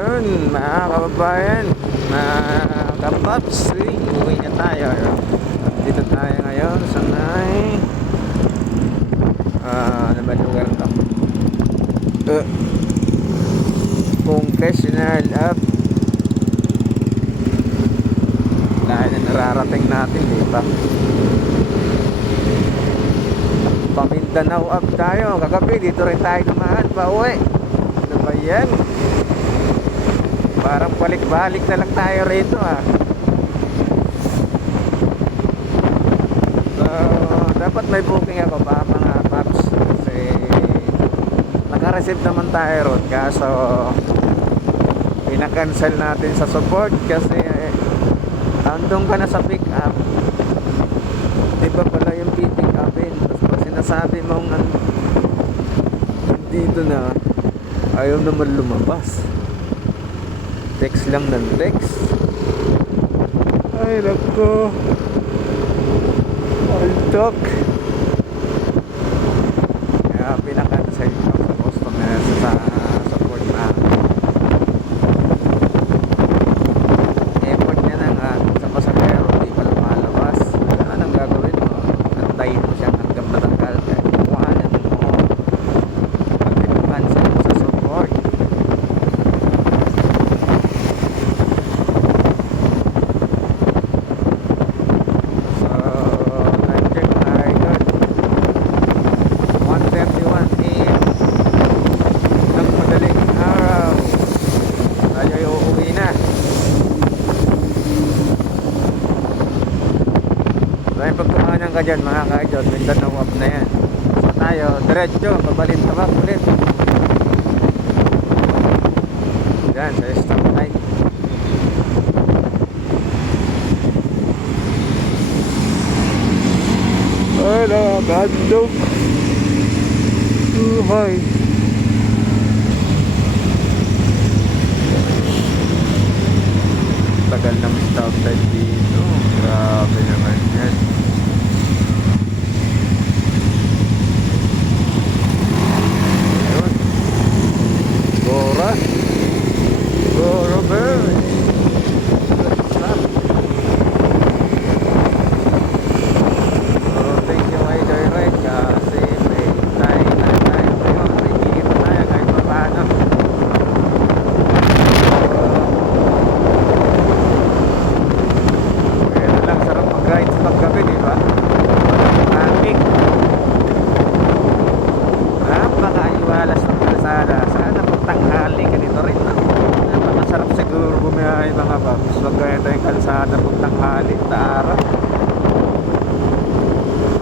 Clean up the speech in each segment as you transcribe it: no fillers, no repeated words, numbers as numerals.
Yun, mga kababayan, mga kapaps, uwi na tayo. Dito tayo ngayon sa may ano ba lugar ito? Congressional up. Dahil na nararating natin, di ba? Pamindanao up tayo. Kagabi dito rin tayo dumaan pa uwi. Ano ba yan? Parang balik-balik na lang tayo rito So, dapat may booking ako ba mga paps? Kasi naka-receive naman tayo ron. Kaso pinakancel natin sa support kasi andun ka na sa pick up. Diba pala yung pick upin? Tapos pag sinasabi mong dito na, ayaw naman lumabas. Text lang ng text. Ay nako, altok. Kaya pinakancel ko sa customer sa support na effort niya na nga sa pasahero, di pa lumalabas. Anong gagawin mo? Antayin mo siya hanggang matanggal. Kaya kuhanan mo pag pinakancel mo sa support. Ka dyan mga ka-idol, Mindanao up na yan. So tayo, diretso, pabalintawak ulit. Yan, sa stoplight. Wala, bandog. Buhay. Tagal ng stoplight dito. Grabe naman yan.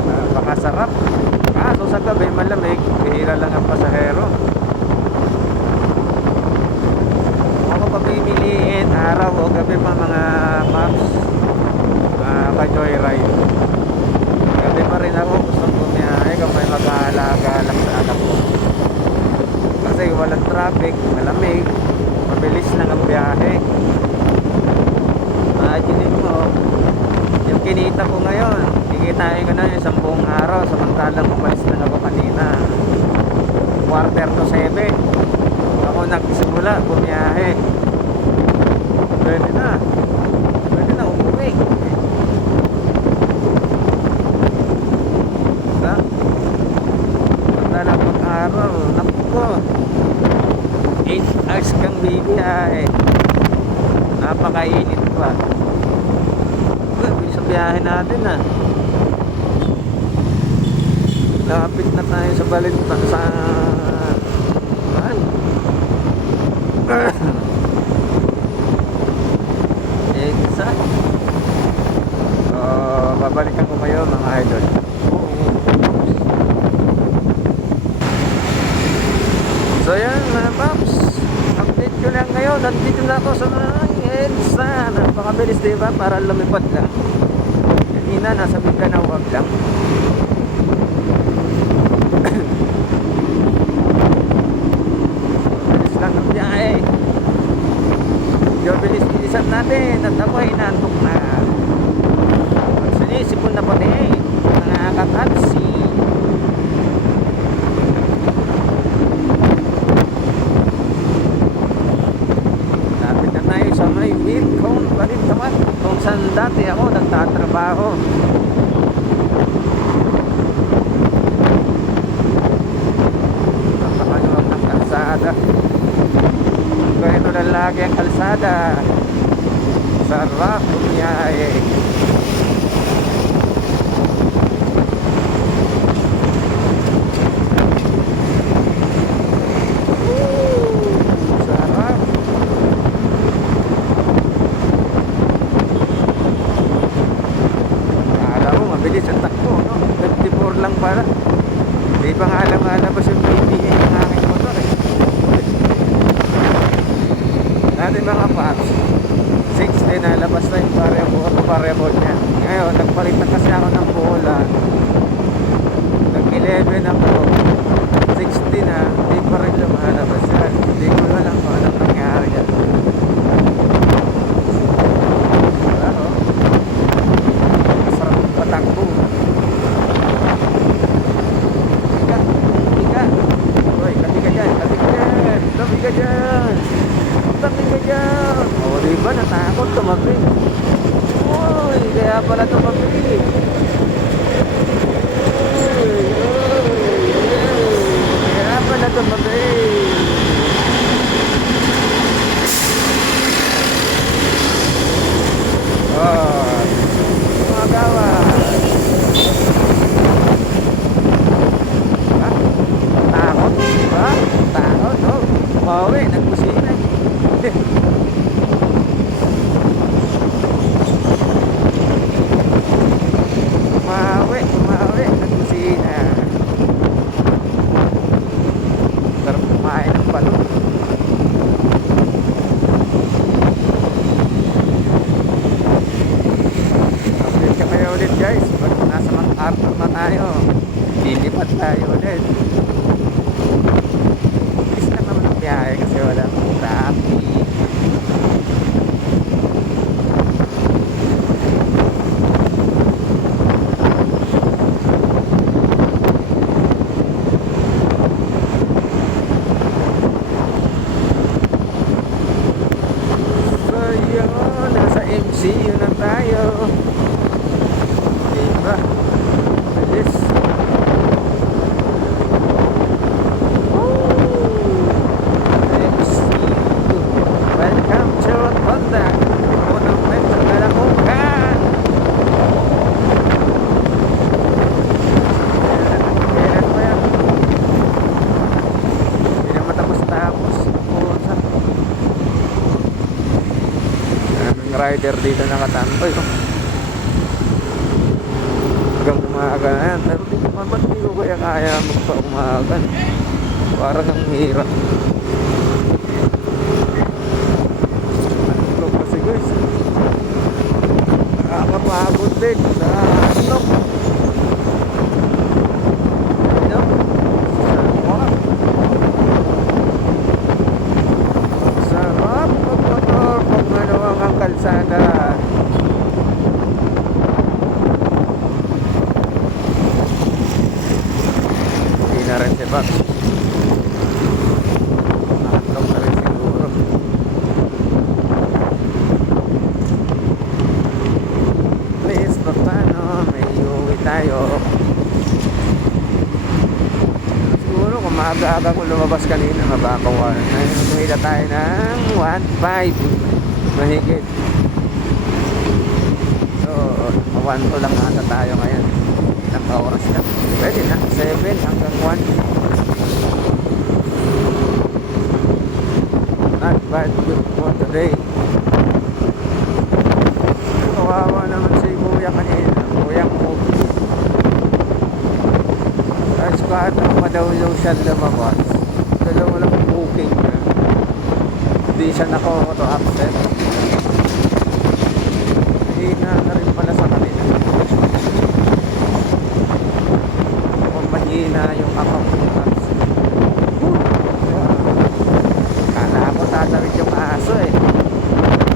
Napakasarap. Kaso sa gabi malamig, bihira lang ang pasahero. Kung ako papimiliin araw o gabi pa mga paps, ka-joyride, gabi pa rin ako gustong bumiyahe kapag mag-aalaga lang sa anak ko. Kasi walang traffic, malamig, mabilis lang ang biyahe. Imagine mo, yung kinita ko ngayon, kikitain ko na yung 10 araw, samantalang umalis lang ako kanina 6:45 ako nagsimula bumiyahe. Pwede na umuwi, diba? Samantalang pag-araw, naku, 8 hours kang bibiyahe, napakainit pa. Sa biyahe natin lapit na tayo sa Balinta sa EDSA. So babalikan ko kayo mga idol. So yan mga paps, update ko lang ngayon. Nandito na ako sa mga EDSA. Napakabilis diba? Para lumipad lang. Kanina nasa Mindanao lang. Bilis lang ang biyahe. Yung bilis-bilisan natin. At ako ay nantok na. Sinisipon na pati mga katatsi. naman kung saan dati ako nagtatrabaho. Napakaluwag ng kalsada. Ganito lang lagi ang kalsada. Sarap bumiyahe. Sarap. Akala mo mabilis ang takbo, no? 54 lang pala. Di pa nga alam malabas yung PPA ng aking motor eh. Dati mga paps, 60 na labas na yung variable niya. Ngayon, nagpalit na kasi ako ng bola. Nag-11 ako. 60 na, hindi pa rin lumalabas yan. Hindi ko alam kung anong nangyari yan. Pero, masarap patakbo. Tiga. Uy, kati ka dyan. Tabi ka dyan. O, diba, natakot tumabi. Uy, kaya pala tumabi. Kaya pala tumabi. Oh, mga gawas. Ha? Takot? Ha? Takot? Oh, umawi, nagkusina. Umawi, nagkusina. Sarap kumain ng balon. Update ka kayo ulit guys. Pag nasa MacArthur na tayo, lilipat tayo ulit. Bilis na naman ang biyahe kasi wala akong traffic. Nasa MCU na tayo. Diba? Bilis. MCU. Welcome to Honda. Unang metro na lakukan. Kailan pa yan? Hindi na matapos-tapos. Rider dito nakatambay hanggang umaga na yan, pero di ko kaya magpa-umaga, parang ang hirap. Ano kasi guys, nakakapagod din sa ano. Sarap magmotor pag maluwang ang kalsada. Hindi na rin si Bob. Nakatlog na rin siguro. Please, paano may iuwi tayo. Siguro kung maaga-aga kung lumabas kanina, mabakawan. Nahila tayo ng 1.5 mahigit. So 1 lang ata tayo ngayon. Ilang oras na? Pwede na, 7 hanggang 1. Not bad, good for today. Kawawa naman si kuya kanina, kuyang movie. Tapos kahit ako madaw siya lumabas, dalawa lang booking na. Hindi siya naka-auto-upset. Hina na rin pala sa kanila. Kung mahina yung account ng apps. Kala ko tatawid yung aso eh.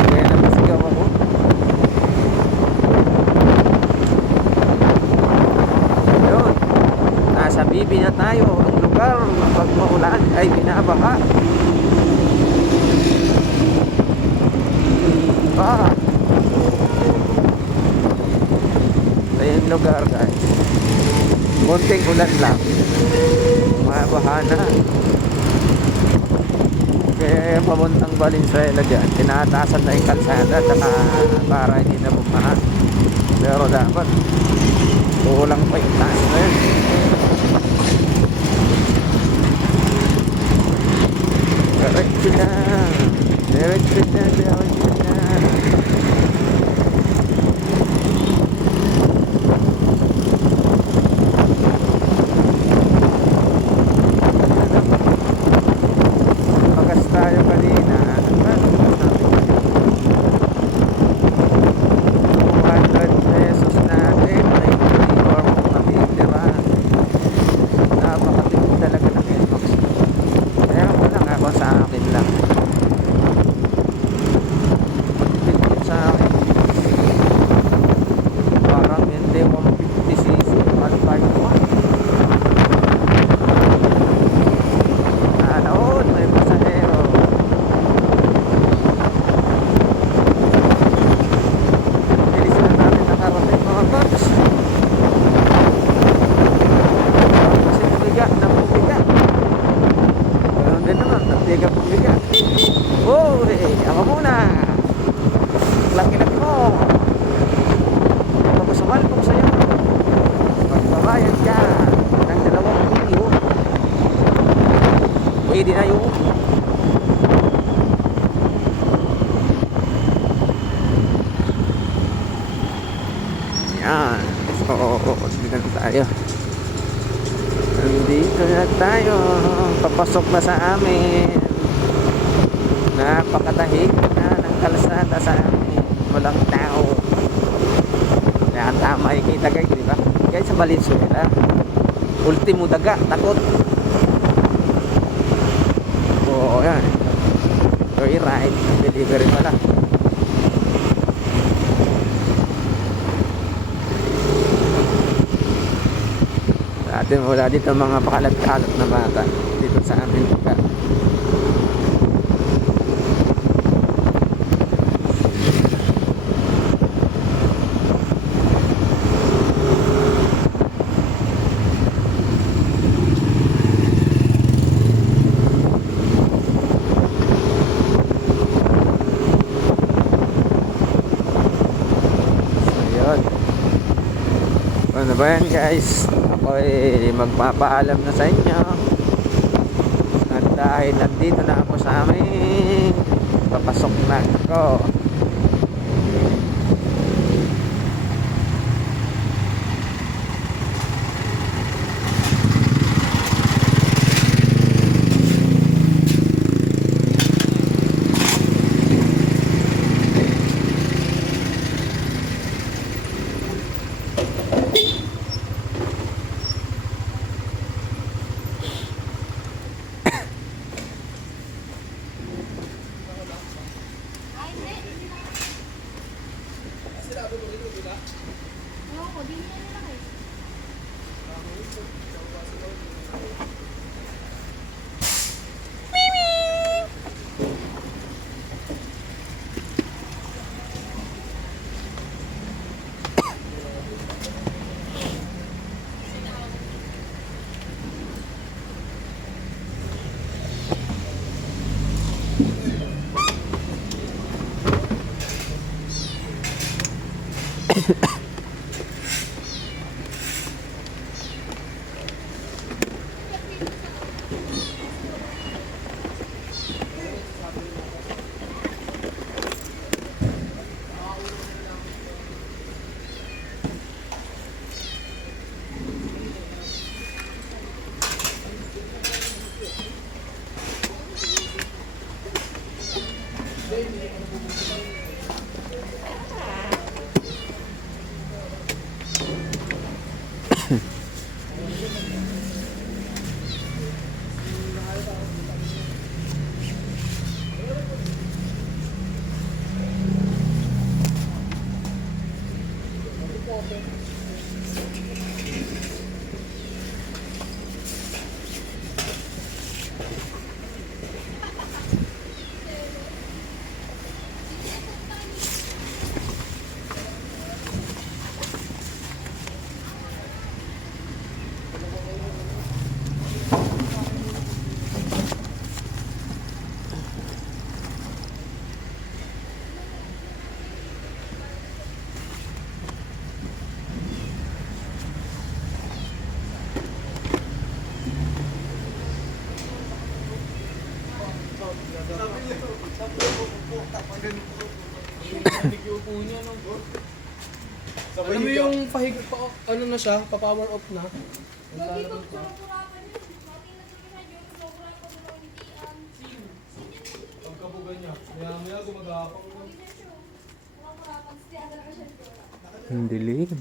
Kaya napasigaw ako. Yun. Nasa Bibi na tayo. Ang lugar pag maulan ay binabaha. lugar guys. Konting ulan lang, mabaha na. Kaya pamuntang Valenzuela dyan, tinatasan na yung kalsada tsaka para hindi na bumaha. Pero dapat kulang pa yung taas na yun. Diretso na, diretso na, diretso na. Pagas tayo kanina. Ano ba sabi ko? 200 pesos natin. 94 kung natitira. Napakatipid talaga ng NMAX. Kaya ko lang ako sa akin lang. Matipid sa akin. Parang hindi 150cc. Ano tayo naman? Noon, may pasahero. Bilis na natin nakarating mga paps. Kasi pumiga, napumiga. Ganoon din naman, nagtiga pumiga. Oh, ako muna. Laki-laki mo. Tapos sumalpong sa'yo. Magbabayad ka ng 2,000. Pwede na yun. Yan. So, dito na tayo. Nandito na tayo. Papasok na sa amin. Napakatahik na ng kalsada sa amin. Walang tao. Yan, tama ikita guys, di ba? Guys, sa Valenzuela, ultimo daga, takot. Oo, yan. Joyride, delivery pala. Dati wala dito mga pakalat-kalat na bata dito sa amin lugar. Ano ba yan guys, ako ay magpapaalam na sa inyo. At dahil nandito na ako sa amin, papasok na ako. Nag-iupo niya, no? Alam mo yung pahig, ano na siya, pa-power off na. Lagi ko pinapurapan yun. Mati na sa yun. Pinapurapan mo lang hindi Sino? Pagkabugan niya. Maya gumagapang. Pinapurapan siya. Pinapurapan siya. Ang dilim.